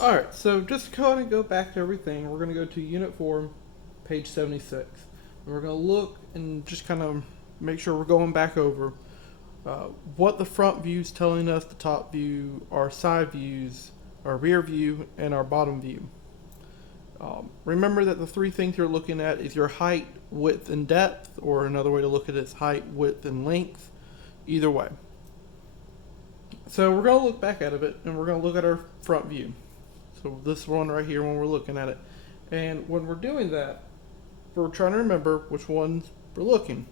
Alright, so just to kind of go back to everything, we're going to go to Unit 4, page 76. And we're going to look and just kind of make sure we're going back over what the front view is telling us, the top view, our side views, our rear view, and our bottom view. Remember that the three things you're looking at is your height, width, and depth, or another way to look at it is height, width, and length. Either way. So we're going to look back at it, and we're going to look at our front view. So this one right here when we're looking at it. And when we're doing that, we're trying to remember which ones we're looking.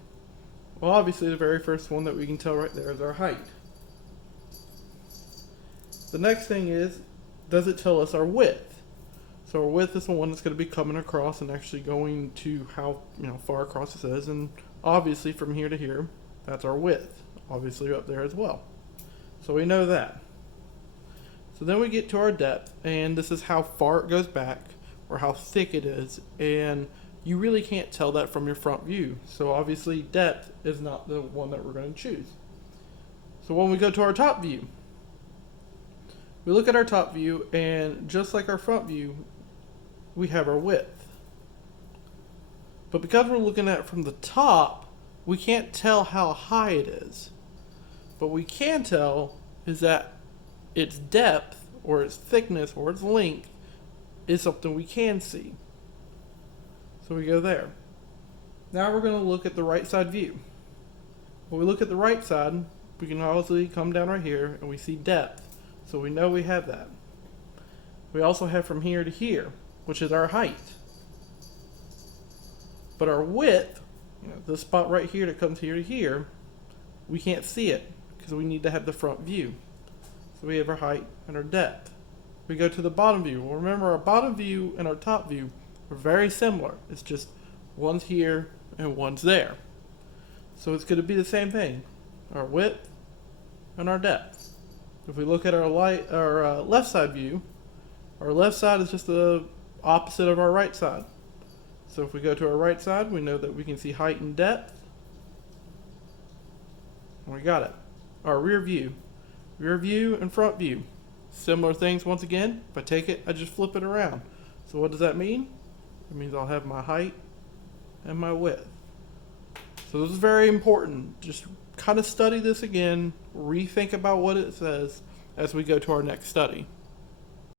Well, obviously the very first one that we can tell right there is our height. The next thing is, does it tell us our width? So our width is the one that's going to be coming across and actually going to how far across it is. And obviously from here to here, that's our width. Obviously up there as well. So we know that. So then we get to our depth, and this is how far it goes back, or how thick it is, and you really can't tell that from your front view. So obviously depth is not the one that we're going to choose. So when we go to our top view, we look at our top view, and just like our front view, we have our width. But because we're looking at it from the top, we can't tell how high it is. But we can tell is that its depth, or its thickness, or its length is something we can see. So we go there. Now we're going to look at the right side view. When we look at the right side, we can obviously come down right here and we see depth. So we know we have that. We also have from here to here, which is our height. But our width, this spot right here that comes here to here, we can't see it because we need to have the front view. So we have our height and our depth. We go to the bottom view. Well, remember our bottom view and our top view are very similar. It's just one's here and one's there. So it's going to be the same thing. Our width and our depth. If we look at our left side view, our left side is just the opposite of our right side. So if we go to our right side, we know that we can see height and depth. And we got it. Our rear view. Rear view and front view. Similar things once again. If I take it, I just flip it around. So what does that mean? It means I'll have my height and my width. So this is very important. Just kind of study this again. Rethink about what it says as we go to our next study.